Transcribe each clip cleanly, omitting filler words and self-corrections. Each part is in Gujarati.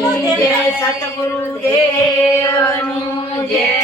જય સતગુરુદેવનું જય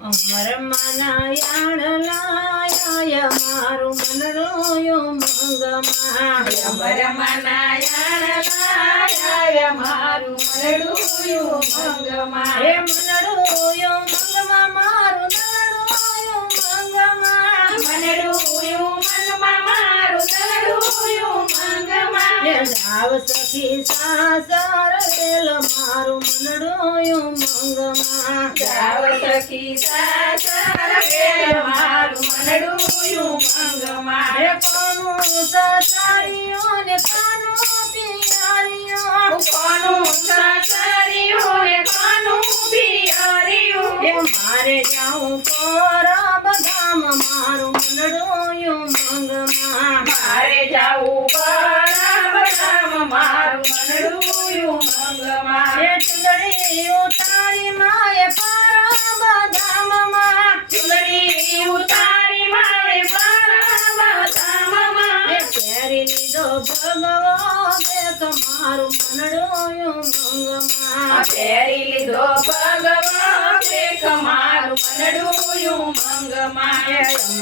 અમર મનાયાણ લાયા મારું મનડોયો મંગમાં અમર મનાયાણ લાયા મારું મનડોયો મંગમાં હે મનડોયો મંગમાં મારું નડોયો મંગમાં મનડોયો મંગમાં મારું નડોયો મંગમાં હે જાવ સખી સાસર વેલ મારું મનડોયો મંગમાં જાવ સખી સાસર વેલ મારું મનડોયો મંગમાં હે કોનું સાસારીઓ ને કાનું પિયારીઓ કોનું સાસરિયો ને કોનું પિયરિયો હે મારે જાઉં પરબ ધામ મારું મનડોયો મંગમાં મારે જાવું પરબ ધામ મારું મનડોયો મંગમાં હે ચુંદડી ઉતારી માએ પરબ ધામમાં ચુંદડી ઉતારી મારે પરબ ધામમાં હે પહેરી લીધો ભગવો દેખ મારું મનડોયો મંગમાં પહેરી લીધો ભગવો દેખ મારું મનડોયો મંગમાં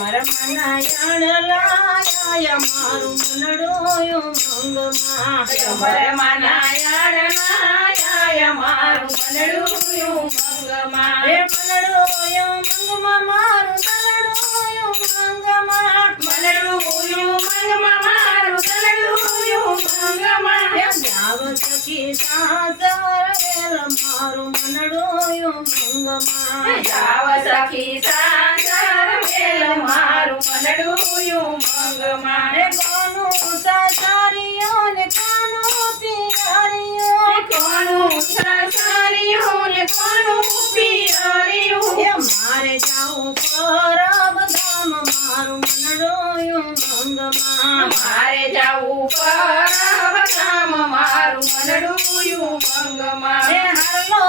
અમર મનાયાણ લાયા મારું મનડોયો મંગમાં અમર મનાયાણ લાયા મારું મનડોયો મંગમાં હે મનડોયો મંગમાં મારું નડોયો મંગમાં મનડોયો મંગમાં મારું નડોયો મંગમાં હે જાવ સખી સાસર વેલ મારું મનડોયો મંગમાં જાવ સખી સાસર વેલ મારું મનડોયો મંગમાં હે કોનું સાસારીઓ ને કાનું પિયારીઓ કોનું સાસરિયો ને કોનું પિયરિયો હે મારે જાઉં પરબ ધામ મારું મનડોયો મંગમાં મારે જાવું પરબ ધામ મારું મનડોયો મંગમાં હે હરલો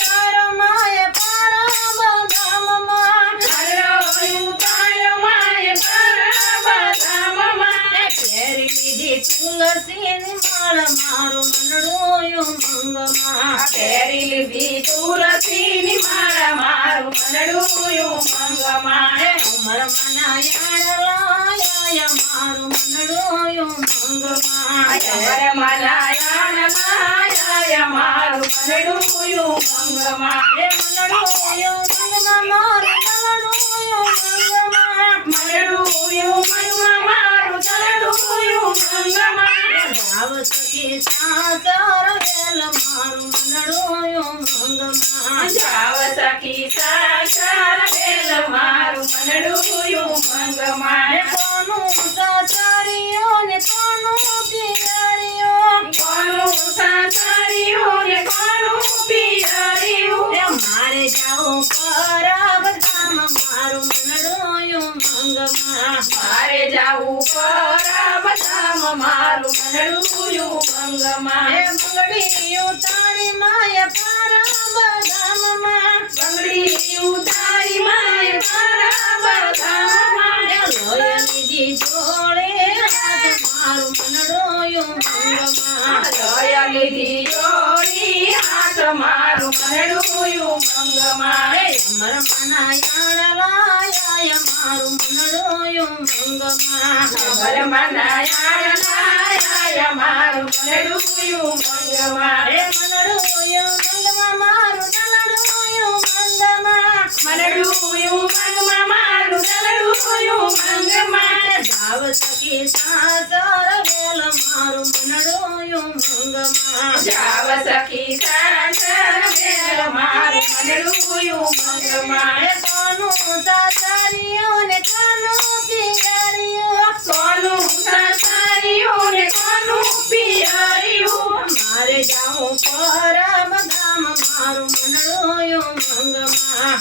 તારો માએ પરબ ધામમાં હરયો તારો માય પરબ ધામમાં હે પહેરી લીધી તુલસીની માળ મારું મનડોયો મંગમાં પહેરી લીધી તુલસીની માળા મારું મનડોયો મંગમાં હે અમર મનાયાણ લાયા મારું મનડોયો મંગમાં અમર મનાયાણ લાયા મારું મનડોયો મંગમાં હે મનડોયો મંગમાં મારું નડોયો મંગમાં મનડોયો મંગમાં મારું નડોયો મંગમાં જાવ સખી સાસર વેલ મારું મનડોયો મંગમાં જાવ સખી સાસર વેલ મારું મનડોયો મંગમાં હે કોનું સાસારીઓ ને કોનું પિયારીઓ કોનું સાસરિયો ને કોનું પિયરિયો હે મારે જાઉં પરબ ધામ મારું મનડોયો મંગમાં મારે જાવું પરબ ધામ મારું મનડોયો મંગમાં હે મંગળી ઉતારી માય પરબ ધામમાં બંગડી ઉતારી માય પરબ ધામમાં હે લોય લીધી જોડે હાથ મારું મનડોયો મંગમાં લય લીધી જોડી હાથ મારું મનડોયો મંગમાં હે અમર મનાયાણ લાયા મારું મનડોયો મંગમાં અમર મનાયાણ લાયા મારું મનડોયો મંગમાં હે મનડોયો મંગમાં મારું નડોયો મંગમાં મનડોયો મંગમાં મારું નડોયો મંગમાં જાવ સખી સાસર વેલ મારું મનડોયો મંગમાં જાવ સખી સાસર વેલ મારું મનડોયો મંગમાં હે કોનું સાસારીઓ ને કાનું પિયારીઓ કોનું સાસરિયો ને કોનું પિયરિયો મારે જાઉં પરબ ધામ મારું મનડોયો મંગમાં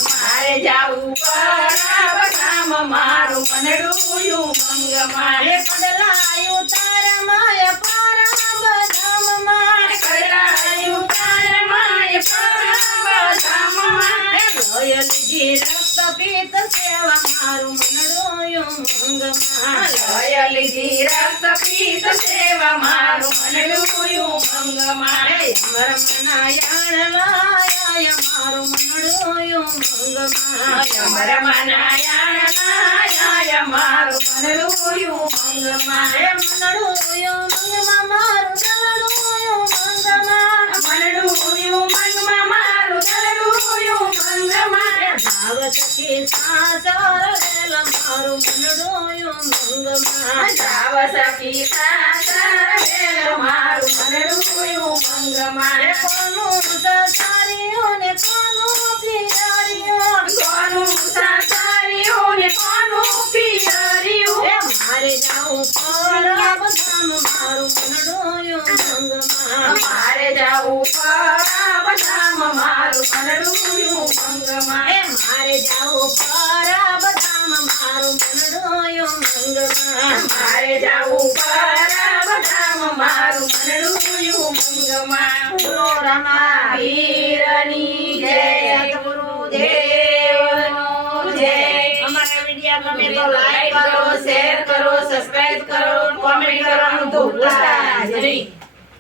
મારે જાવું પરબ ધામ મારું મનડોયો મંગમાં હે કડલાયું તારા માય પરબ ધામમાં કડાયું તાર માય પરબ ધામમાં હે લોય લીધી રક્ત પીત સેવા મારું મનડોયો મંગમાં મંગમાં લય લીધી રક્ત પીત સેવા મારું મનડું મંગમાં અમર મનાયાણ લાયા મારું મનડું મંગમાં અમર મનાયાણ લાયા મારું મનડું મંગમાં મનડું મંગમાં મારું દલડું મંગમાં મનડું મંગમાં મારું દલડું મંગમાં ભાવ સખી સાસર વેલ મારું મનડું મંગમાં જાવ સખી સાસર વેલ મારું મનડું મંગમાં કોનું સાસારીઓ ને કોનું પિયારીઓ કોનું સાસાર્યું ને કોનું પિયર્યું મારે જાઉં પરબ ધામ મારું મનડું મંગમાં મારે જાવું પરબ ધામ મારું મનડું મંગમાં મારે જાઉં પરબ ધામ મારું મનડું મંગમાં મારે જાવું પરબ ધામ મારું મનડું મંગમાં બોલો રમા વીરની જય ગુરુદેવનો જય અમારા વિડિયો ગમે તો લાઈક કરો શેર કરો સબસ્ક્રાઇબ કરો કોમેન્ટ કરવાનું ભૂલતા જ નહીં.